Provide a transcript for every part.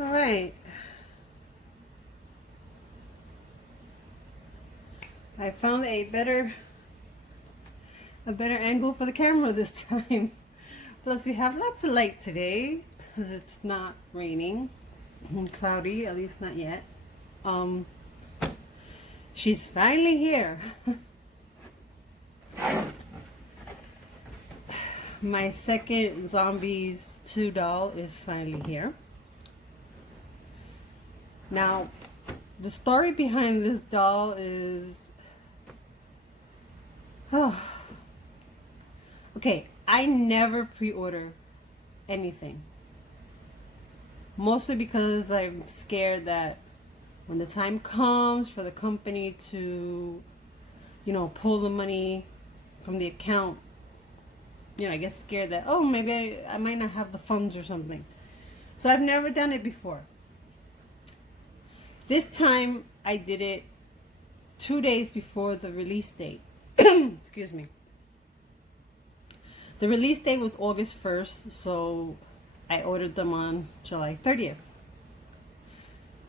All right. I found a better angle for the camera this time. Plus we have lots of light today because it's not raining and cloudy, at least not yet. She's finally here. My second Zombies 2 doll is finally here. Now, the story behind this doll is... Okay, I never pre-order anything. Mostly because I'm scared that when the time comes for the company to, pull the money from the account, I get scared that, maybe I might not have the funds or something. So I've never done it before. This time I did it 2 days before the release date. Excuse me. The release date was August 1st, so I ordered them on July 30th.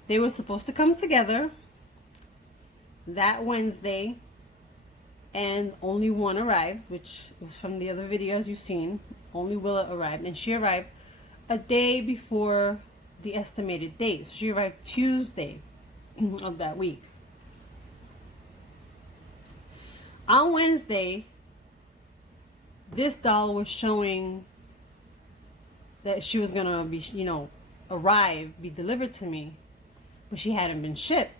They were supposed to come together that Wednesday, and only one arrived, which was from the other videos you've seen. Only Willa arrived, and she arrived a day before the estimated date. So she arrived Tuesday of that week. On Wednesday, this doll was showing that she was gonna be, be delivered to me, but she hadn't been shipped.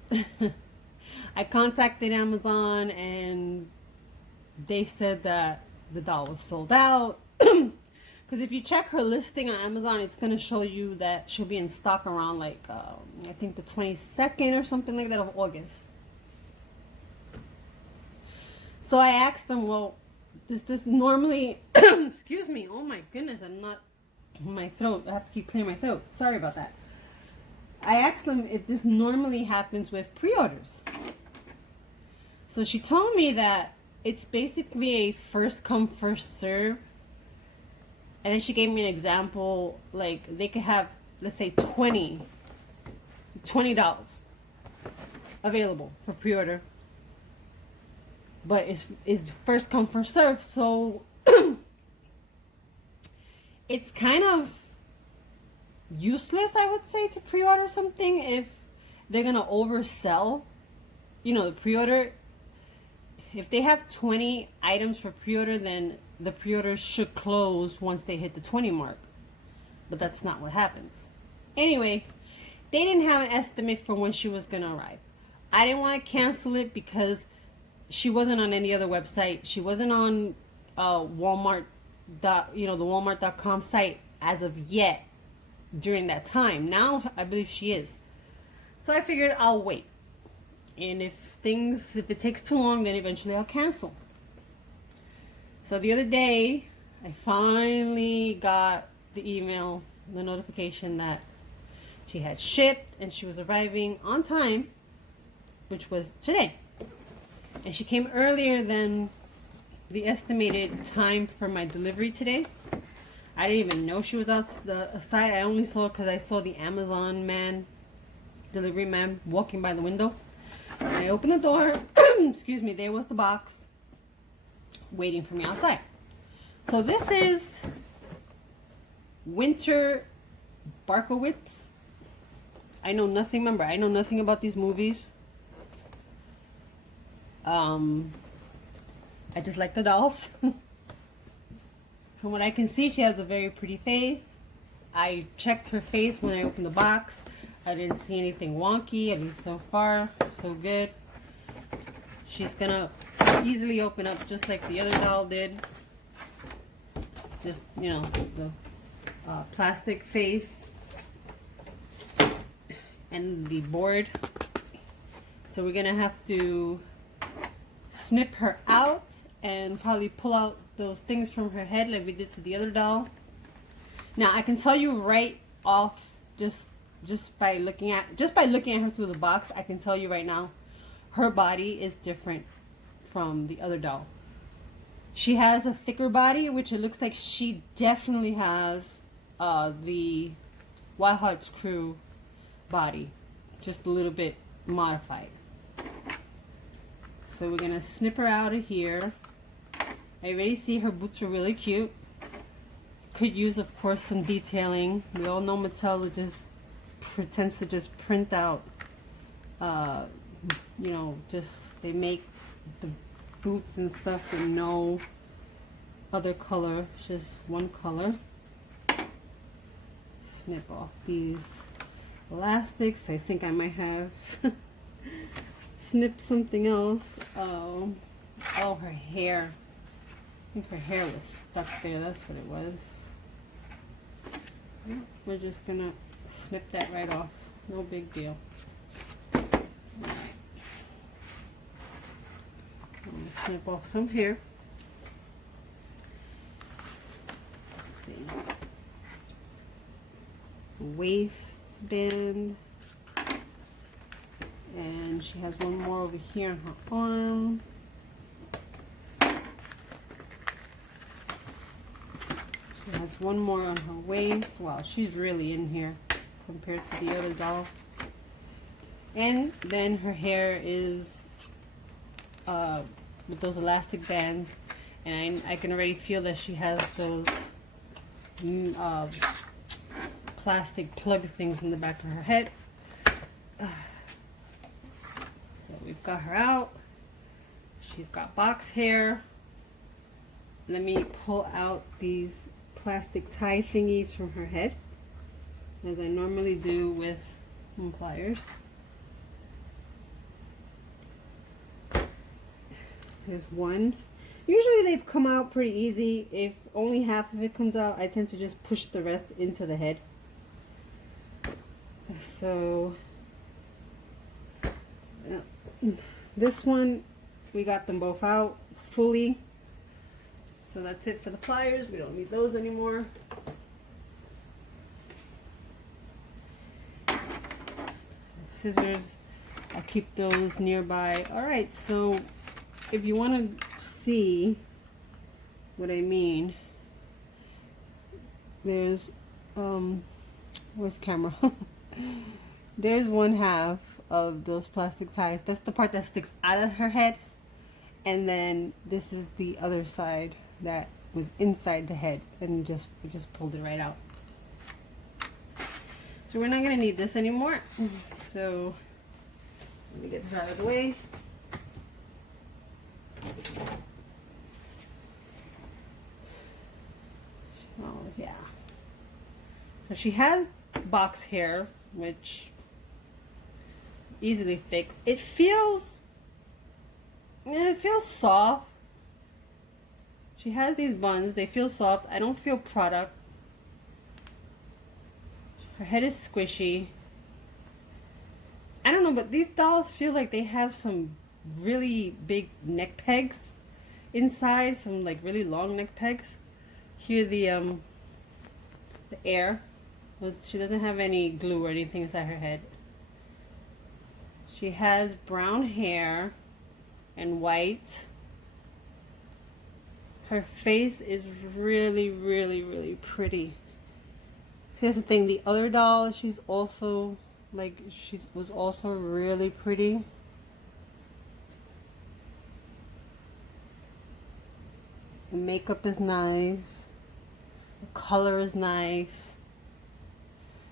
I contacted Amazon and they said that the doll was sold out. Because if you check her listing on Amazon, it's going to show you that she'll be in stock around I think the 22nd or something like that of August. So I asked them, well, does this normally, excuse me, oh my goodness, my throat, I have to keep clearing my throat. Sorry about that. I asked them if this normally happens with pre-orders. So she told me that it's basically a first come, first serve. And then she gave me an example, like they could have, let's say $20 available for pre-order. But it's first come, first serve. So it's kind of useless, I would say, to pre-order something if they're going to oversell, the pre-order. If they have 20 items for pre-order, then the pre-orders should close once they hit the 20 mark. But that's not what happens. Anyway, they didn't have an estimate for when she was going to arrive. I didn't want to cancel it because she wasn't on any other website. She wasn't on Walmart, the Walmart.com site as of yet during that time. Now, I believe she is. So I figured I'll wait. And if it takes too long, then eventually I'll cancel. So the other day, I finally got the notification that she had shipped and she was arriving on time, which was today. And she came earlier than the estimated time for my delivery today. I didn't even know she was outside. I only saw it because I saw the Amazon delivery man walking by the window. When I opened the door, excuse me, there was the box waiting for me outside. So this is Wynter Barkowitz. I know nothing about these movies. I just like the dolls. From what I can see, she has a very pretty face. I checked her face when I opened the box. I didn't see anything wonky, at least so far. So good. She's gonna easily open up just like the other doll did. Just, the plastic face and the board. So we're gonna have to snip her out and probably pull out those things from her head like we did to the other doll. Now I can tell you right off, just by looking at her through the box, I can tell you right now, her body is different from the other doll. She has a thicker body, which it looks like she definitely has the Wild Hearts Crew body, just a little bit modified. So we're gonna snip her out of here. I already see her boots are really cute. Could use, of course, some detailing. We all know Mattel just pretends to just print out, you know, just they make the boots and stuff with no other color, it's just one color. Snip off these elastics. I think I might have snipped something else. Oh, her hair. I think her hair was stuck there. That's what it was. We're just gonna snip that right off. No big deal. Alright. I'm gonna snip off some hair. Let's see. Waistband. And she has one more over here on her arm. She has one more on her waist. Wow, she's really in here compared to the other doll. And then her hair is with those elastic bands, and I can already feel that she has those plastic plug things in the back of her head. So we've got her out. She's got box hair. Let me pull out these plastic tie thingies from her head, as I normally do with pliers. There's one. Usually they come out pretty easy. If only half of it comes out, I tend to just push the rest into the head. So this one, we got them both out fully. So that's it for the pliers. We don't need those anymore. Scissors, I'll keep those nearby. Alright, so if you want to see what I mean, there's, where's the camera? There's one half of those plastic ties. That's the part that sticks out of her head. And then this is the other side that was inside the head, and we just pulled it right out. So we're not gonna need this anymore. So let me get this out of the way. Oh yeah. So she has box hair, which easily fixed. It feels soft. She has these buns. They feel soft. I don't feel product. Her head is squishy. I don't know, but these dolls feel like they have some really big neck pegs inside. Some like really long neck pegs. Here the air. She doesn't have any glue or anything inside her head. She has brown hair and white. Her face is really, really, really pretty. See, that's the thing. The other doll, she's also like, was also really pretty. The makeup is nice. The color is nice.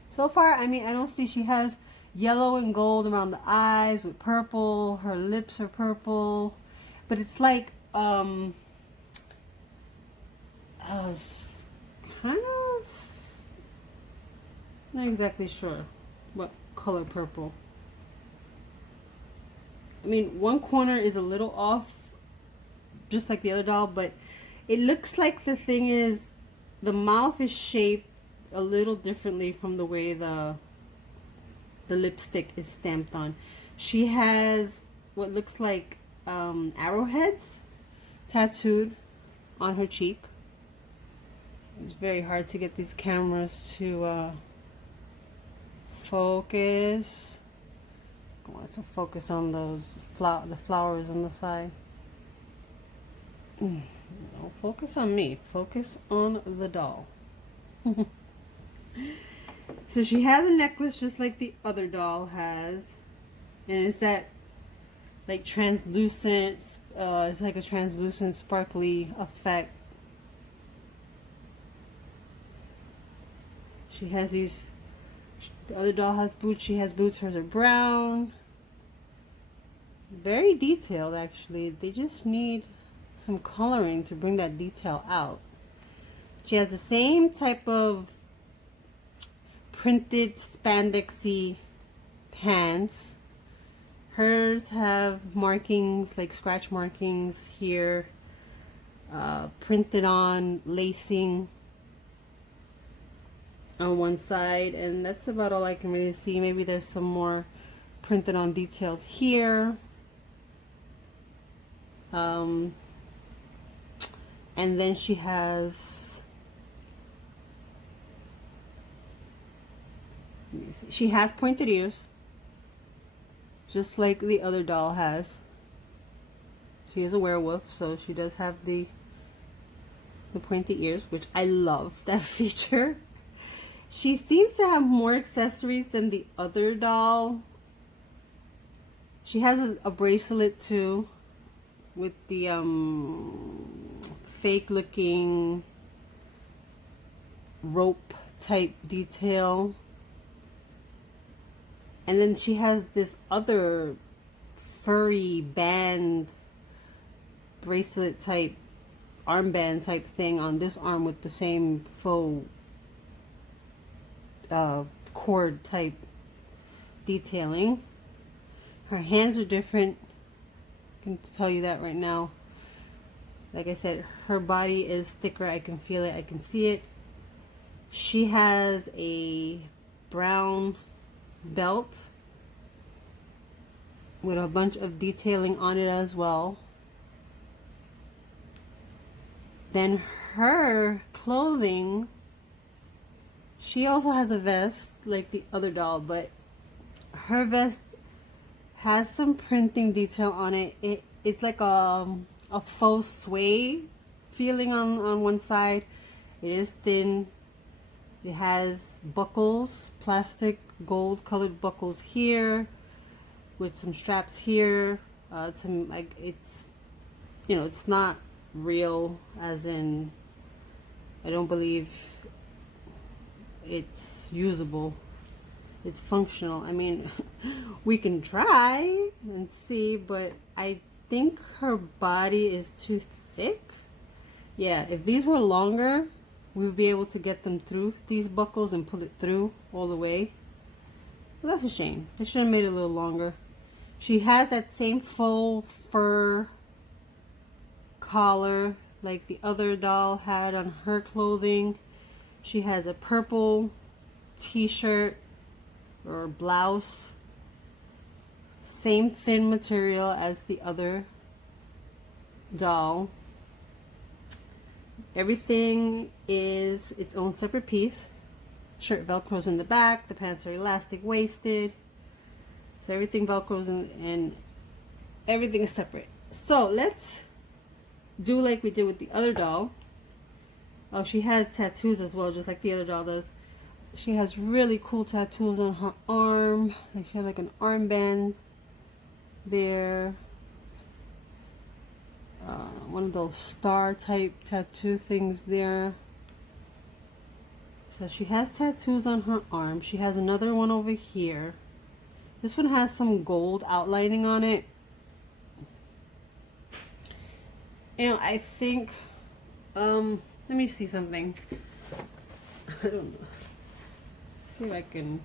So far, I mean, I don't see, she has yellow and gold around the eyes with purple. Her lips are purple. But it's like, kind of, not exactly sure what color purple. I mean, one corner is a little off, just like the other doll, but it looks like the thing is, the mouth is shaped a little differently from the way the lipstick is stamped on. She has what looks like arrowheads tattooed on her cheek. It's very hard to get these cameras to focus. I want to focus on those the flowers on the side. Don't focus on me. Focus on the doll. So she has a necklace just like the other doll has. And it's that like translucent, it's like a translucent sparkly effect. She has these, the other doll has boots, she has boots, hers are brown. Very detailed actually. They just need some coloring to bring that detail out. She has the same type of printed spandexy pants. Hers have markings, like scratch markings here, printed on lacing on one side, and that's about all I can really see. Maybe there's some more printed on details here. And then she has, she has pointed ears, just like the other doll has. She is a werewolf, so she does have the pointy ears, which I love that feature. She seems to have more accessories than the other doll. She has a bracelet too, with the fake looking rope type detail. And then she has this other furry band bracelet type, armband type thing on this arm with the same faux cord type detailing. Her hands are different. I can tell you that right now. Like I said, her body is thicker. I can feel it. I can see it. She has a brown belt with a bunch of detailing on it as well. Then her clothing, she also has a vest like the other doll, but her vest has some printing detail on it. It's like a faux suede feeling on one side. It is thin. It has buckles, plastic gold colored buckles here, with some straps here. It's you know, it's not real, as in I don't believe it's usable. It's functional. I mean, we can try and see, but I think her body is too thick. Yeah, if these were longer, we would be able to get them through these buckles and pull it through all the way. Well, that's a shame. They should have made it a little longer. She has that same faux fur collar like the other doll had on her clothing. She has a purple t-shirt or blouse, same thin material as the other doll. Everything is its own separate piece. Shirt velcros in the back, the pants are elastic waisted, so everything velcros and everything is separate. So let's do like we did with the other doll. Oh, she has tattoos as well, just like the other doll does. She has really cool tattoos on her arm. Like she has like an armband there. One of those star type tattoo things there. So she has tattoos on her arm. She has another one over here. This one has some gold outlining on it. You know, I think, let me see something. I don't know. See if I can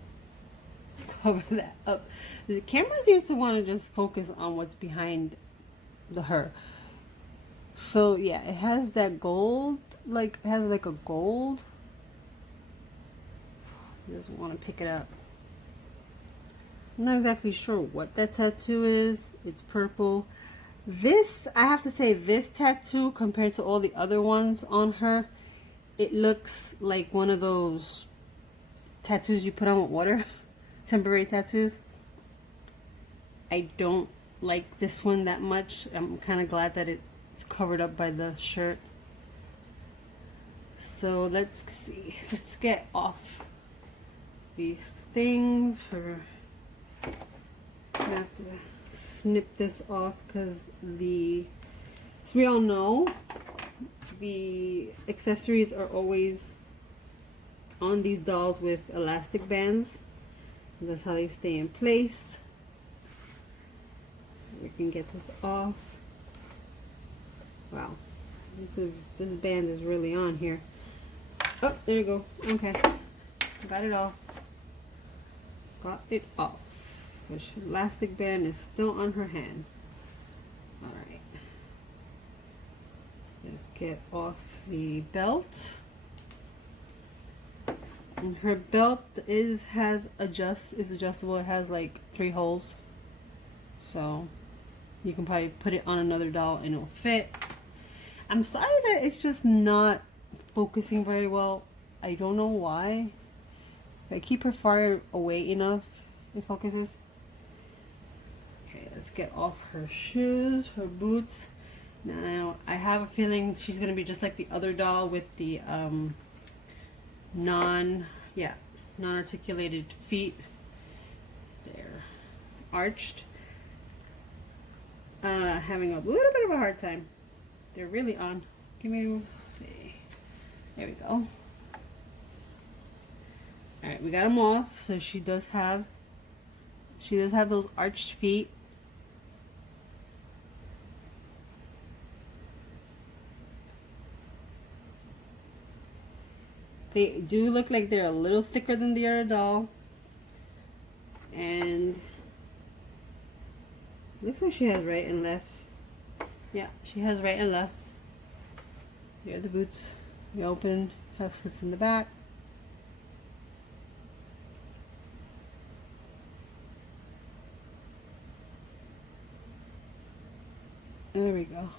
cover that up. The cameras used to want to just focus on what's behind the her. So yeah, it has that gold, like it has like a gold. He doesn't want to pick it up. I'm not exactly sure what that tattoo is. It's purple. This, I have to say, this tattoo compared to all the other ones on her, it looks like one of those tattoos you put on with water, temporary tattoos. I don't like this one that much. I'm kind of glad that it's covered up by the shirt. So let's see. Let's get off these things. I have to snip this off because as we all know, the accessories are always on these dolls with elastic bands. That's how they stay in place. So we can get this off. Wow, this band is really on here. Oh, there you go. Okay, got it off. Got it off. The elastic band is still on her hand. All right. Let's get off the belt. And her belt is adjustable. It has like 3 holes, so you can probably put it on another doll and it'll fit. I'm sorry that it's just not focusing very well. I don't know why. If I keep her far away enough, it focuses. Okay, let's get off her shoes, her boots. Now, I have a feeling she's going to be just like the other doll with the non-articulated feet. They're arched. Having a little bit of a hard time. They're really on. Let's see. There we go. Alright, we got them off. So she does have those arched feet. They do look like they're a little thicker than the other doll. And looks like she has right and left. Yeah, she has right and left. Here are the boots. We open, have slits in the back. There we go.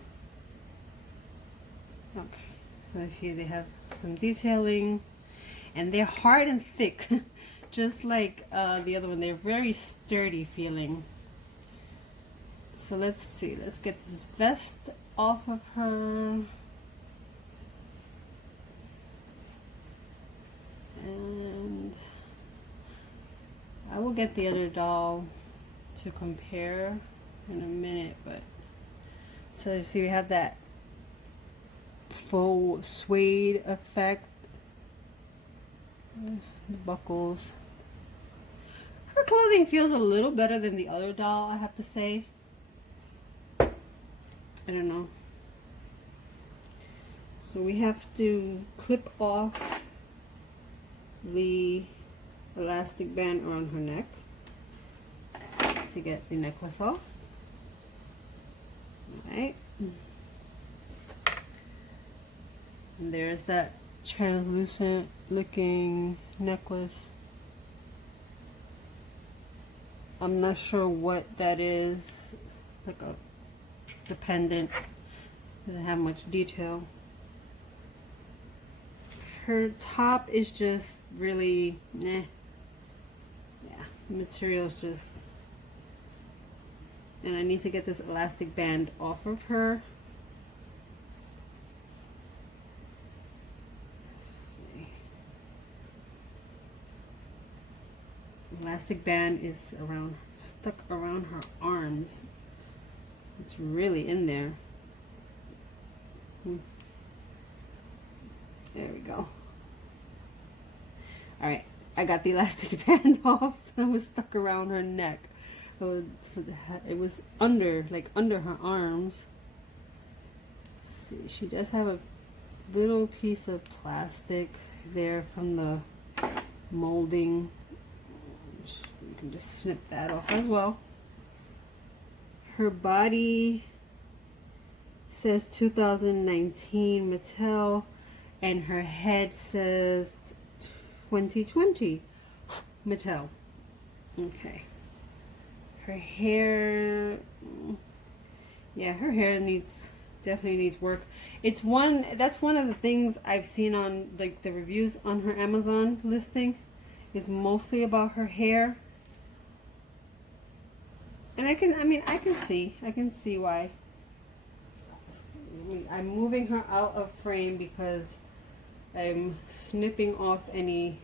Okay, so I see they have some detailing, and they're hard and thick, just like the other one. They're very sturdy feeling. So let's see, let's get this vest off of her. And I will get the other doll to compare in a minute, but so you see we have that faux suede effect. The buckles. Her clothing feels a little better than the other doll, I have to say. I don't know. So we have to clip off the elastic band around her neck to get the necklace off. Alright. And there's that translucent looking necklace. I'm not sure what that is. Like the pendant doesn't have much detail. Her top is just really yeah, the material is just, and I need to get this elastic band off of her. Let's see. Elastic band is stuck around her arms. It's really in there. There we go. Alright, I got the elastic band off that was stuck around her neck. So it was under her arms. Let's see, she does have a little piece of plastic there from the molding. You can just snip that off as well. Her body says 2019 Mattel, and her head says 2020 Mattel. Okay. Her hair, yeah, her hair definitely needs work. That's one of the things I've seen on like the reviews on her Amazon listing, is mostly about her hair. And I can see why. I'm moving her out of frame because I'm snipping off any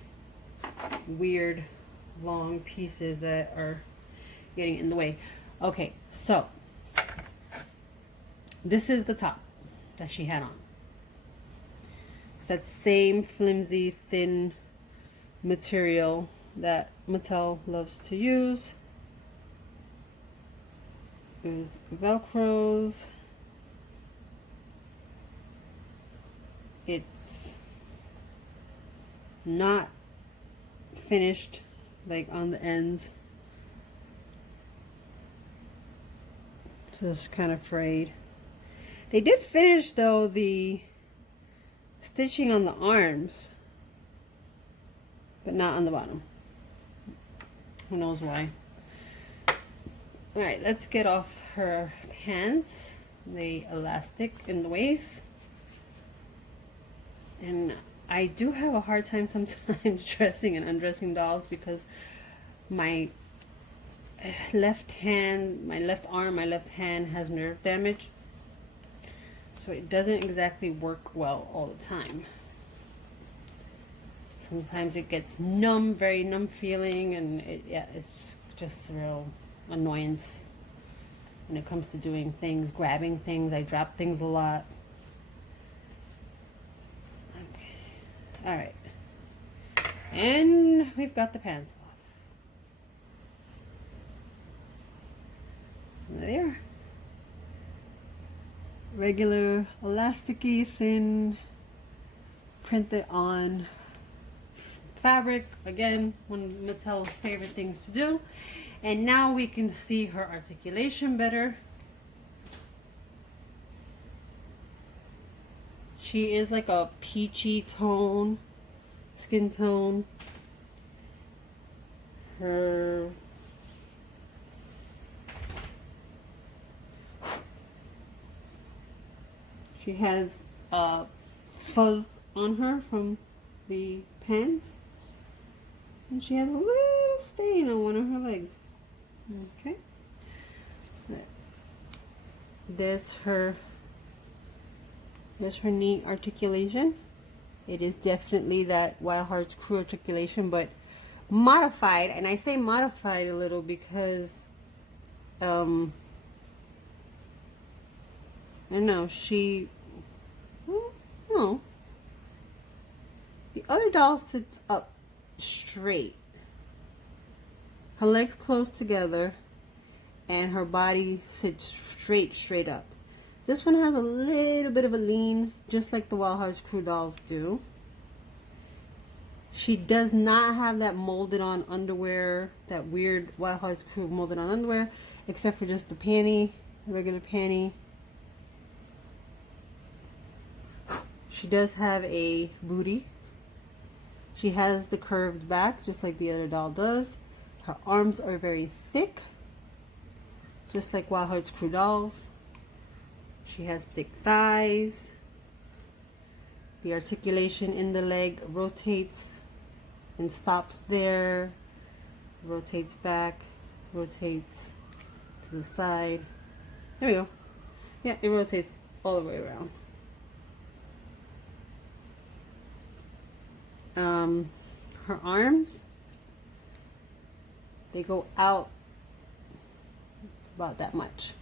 weird long pieces that are getting in the way. Okay, so this is the top that she had on. It's that same flimsy, thin material that Mattel loves to use. Is Velcros. It's not finished like on the ends. Just kind of frayed. They did finish though the stitching on the arms, but not on the bottom. Who knows why? Alright, let's get off her pants. The elastic in the waist. And I do have a hard time sometimes dressing and undressing dolls because my left hand, my left arm, my left hand has nerve damage. So it doesn't exactly work well all the time. Sometimes it gets numb, very numb feeling, and it's just a real annoyance when it comes to doing things, grabbing things. I drop things a lot. Okay. All right. And we've got the pants off. There they are. Regular, elasticy, thin, printed on fabric. Again, one of Mattel's favorite things to do. And now we can see her articulation better. She is like a peachy tone, skin tone. She has fuzz on her from the pants. And she has a little stain on one of her legs. Okay. There's her knee articulation. It is definitely that Wild Hearts Crew articulation, but modified. And I say modified a little because I don't know, no. The other doll sits up straight. Her legs close together and her body sits straight up. This one has a little bit of a lean, just like the Wild Hearts Crew dolls do. She does not have that molded on underwear, that weird Wild Hearts Crew molded on underwear, except for just the panty, the regular panty. She does have a booty. She has the curved back, just like the other doll does. Her arms are very thick, just like Wild Hearts Crew dolls. She has thick thighs. The articulation in the leg rotates and stops there. Rotates back, rotates to the side. There we go. Yeah, it rotates all the way around. Her arms, they go out about that much.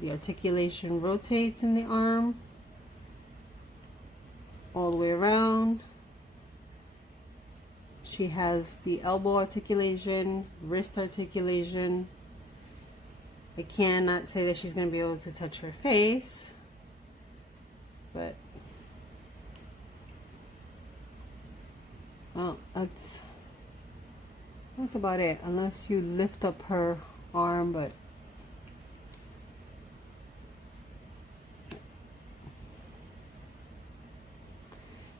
The articulation rotates in the arm all the way around. She has the elbow articulation, wrist articulation. I cannot say that she's going to be able to touch her face, but well, that's about it, unless you lift up her arm, but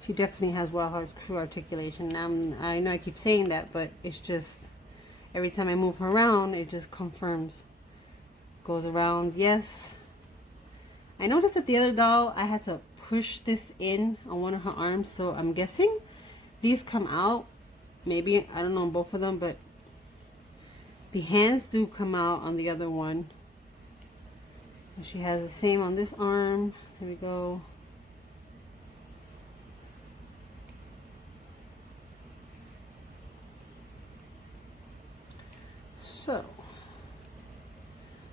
she definitely has Wild Hearts Crew articulation. I know I keep saying that, but it's just every time I move her around, it just confirms. Goes around, yes. I noticed that the other doll, I had to push this in on one of her arms, so I'm guessing these come out. Maybe, I don't know, both of them, but the hands do come out on the other one. And she has the same on this arm. There we go.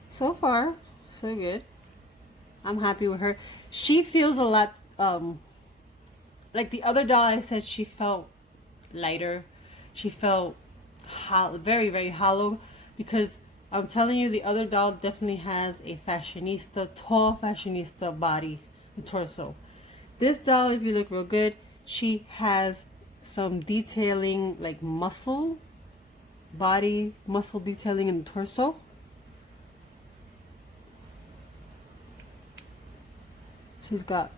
So far, so good. I'm happy with her. She feels a lot, like the other doll I said, she felt lighter. She felt very, very hollow, because I'm telling you, the other doll definitely has a fashionista, tall fashionista body, the torso. This doll, if you look real good, she has some detailing, like muscle, body muscle detailing in the torso. She's got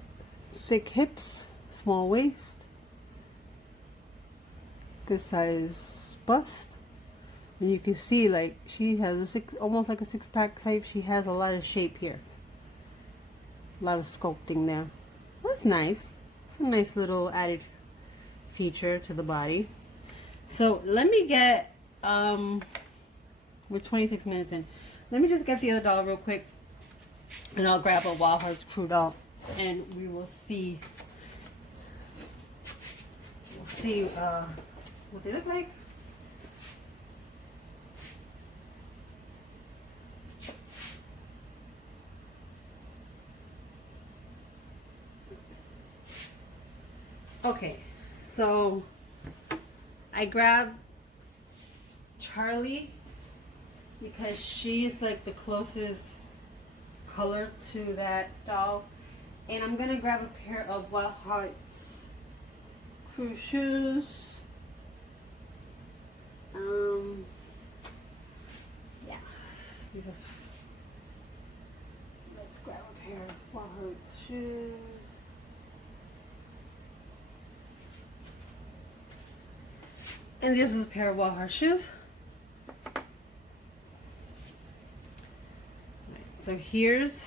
thick hips, small waist, good size bust. And you can see, like, she has almost like a six-pack type. She has a lot of shape here. A lot of sculpting there. That's nice. It's a nice little added feature to the body. So let me get, we're 26 minutes in. Let me just get the other doll real quick, and I'll grab a Wild Hearts crew doll, and we will see. We'll see what they look like. Okay, so I grabbed Charlie because she's like the closest color to that doll, and I'm gonna grab a pair of Wild Hearts crew shoes. Yeah, these are. Let's grab a pair of Wild Hearts shoes. And this is a pair of Wild Hearts shoes. Right, so here's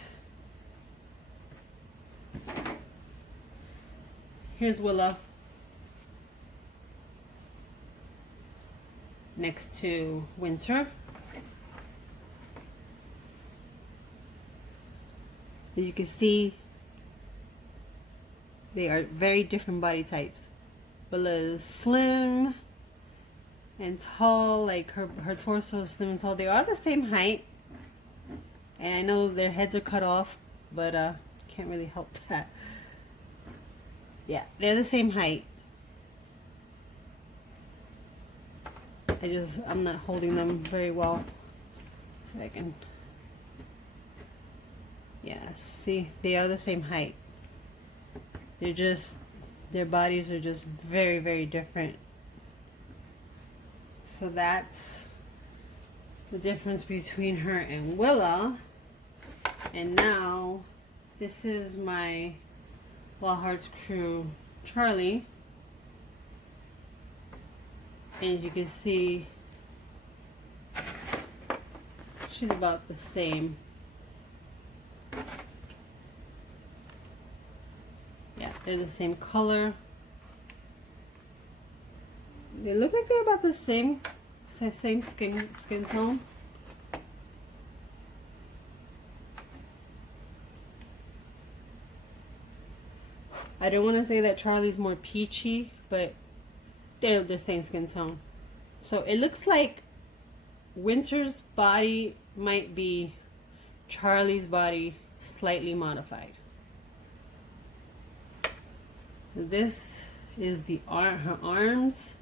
Willow next to Wynter. As you can see, they are very different body types. Willow is slim and tall, like her torso is slim and tall. They are the same height, and I know their heads are cut off, but can't really help that. Yeah, they're the same height. I'm not holding them very well, so I can. Yeah, see, they are the same height. Their bodies are just very, very different. So that's the difference between her and Willa. And now, this is my Wild Hearts crew Charlie. And you can see she's about the same. Yeah, they're the same color. They look like they're about the same skin tone. I don't want to say that Charlie's more peachy, but they're the same skin tone. So it looks like Wynter's body might be Charlie's body slightly modified. This is her arms.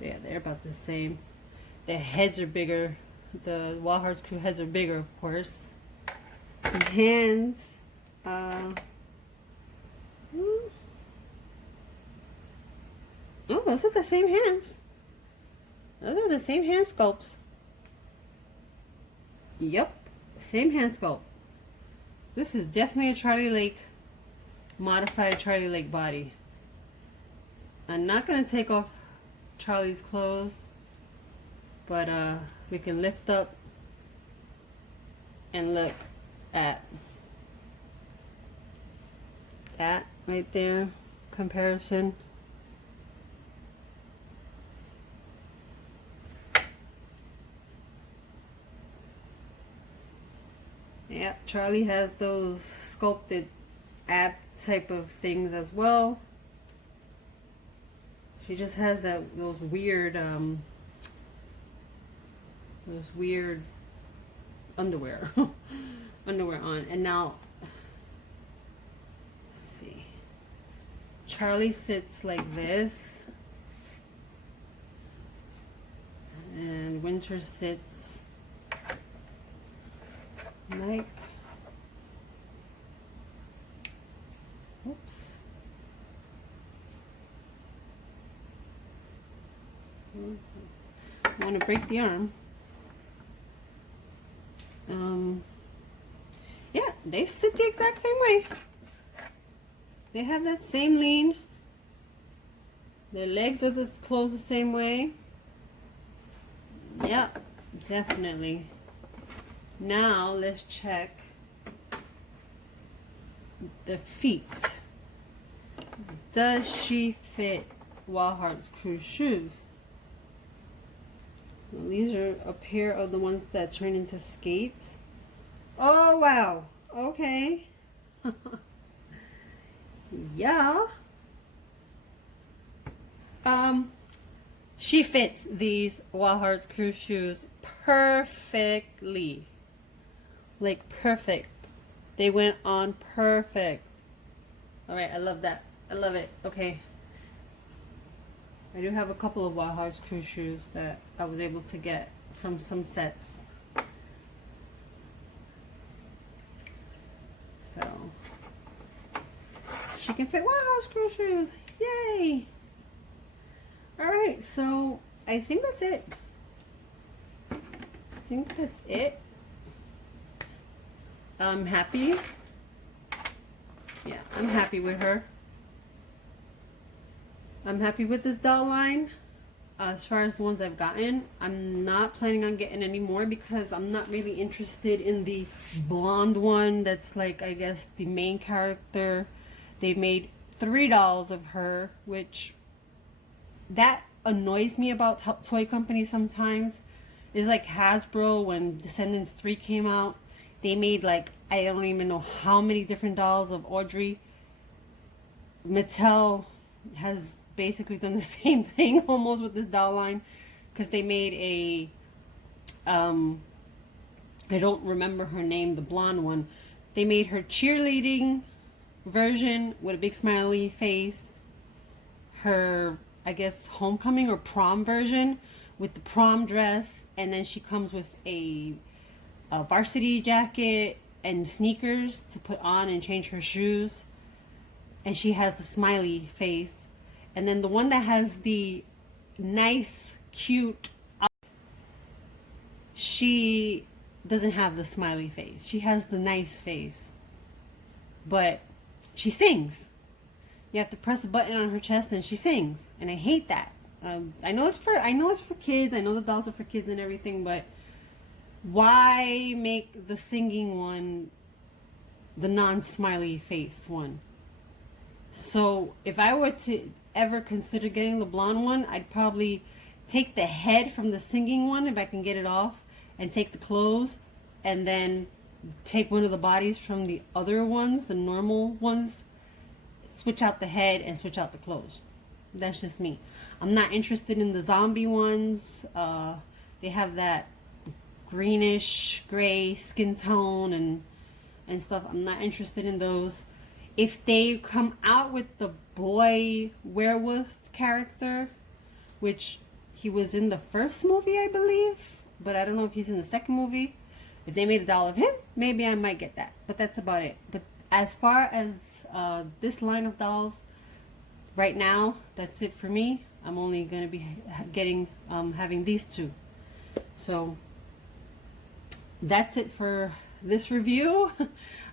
Yeah, they're about the same. Their heads are bigger. The Wild Hearts crew heads are bigger, of course. The hands, oh, those are the same hands. Those are the same hand sculpts. Yep, same hand sculpt. This is definitely a Charlie Lake, modified Charlie Lake body. I'm not going to take off Charlie's clothes, but we can lift up and look at that right there, comparison. Yeah, Charlie has those sculpted ab type of things as well. She just has those weird underwear underwear on. And now, let's see, Charlie sits like this, and Wynter sits like, oops, I want to break the arm. Yeah, they sit the exact same way. They have that same lean. Their legs are closed the same way. Yeah, definitely. Now let's check the feet. Does she fit Wild Heart's Cruise shoes? Well, these are a pair of the ones that turn into skates. Oh wow, okay. Yeah. She fits these Wild Hearts Cruise shoes perfectly. Like perfect. They went on perfect. Alright, I love that. I love it. Okay. I do have a couple of Wild Hearts Cruise shoes that I was able to get from some sets. So, she can fit Wild Hearts Cruise shoes. Yay! Alright, so I think that's it. I'm happy. Yeah, I'm happy with her. I'm happy with this doll line. As far as the ones I've gotten, I'm not planning on getting any more because I'm not really interested in the blonde one that's like, I guess, the main character. They made 3 dolls of her, which that annoys me about toy companies sometimes. It's like Hasbro when Descendants 3 came out. They made like, I don't even know how many different dolls of Audrey. Mattel has basically done the same thing almost with this doll line, because they made a I don't remember her name, the blonde one. They made her cheerleading version with a big smiley face, her, I guess, homecoming or prom version with the prom dress, and then she comes with a varsity jacket and sneakers to put on and change her shoes, and she has the smiley face. And then the one that has the nice, cute, she doesn't have the smiley face. She has the nice face, but she sings. You have to press a button on her chest and she sings, and I hate that. I know it's for kids. I know the dolls are for kids and everything, but why make the singing one the non-smiley face one? So if I were to ever consider getting the blonde one, I'd probably take the head from the singing one if I can get it off, and take the clothes, and then take one of the bodies from the other ones, the normal ones, switch out the head and switch out the clothes. That's just me. I'm not interested in the zombie ones. They have that greenish gray skin tone and stuff. I'm not interested in those. If they come out with the boy werewolf character, which he was in the first movie, I believe, but I don't know if he's in the second movie. If they made a doll of him, maybe I might get that. But that's about it. But as far as this line of dolls, right now, that's it for me. I'm only going to be getting, having these 2. So that's it for this review.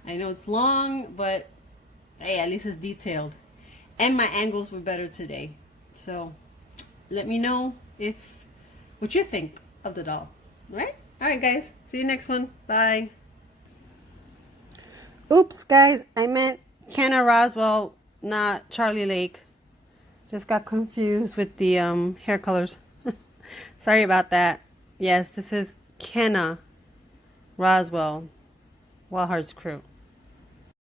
I know it's long, but hey, at least it's detailed. And my angles were better today. So let me know what you think of the doll. Alright? Alright guys, see you next one. Bye. Oops guys, I meant Kenna Roswell, not Charlie Lake. Just got confused with the hair colors. Sorry about that. Yes, this is Kenna Roswell, Wild Hearts Crew.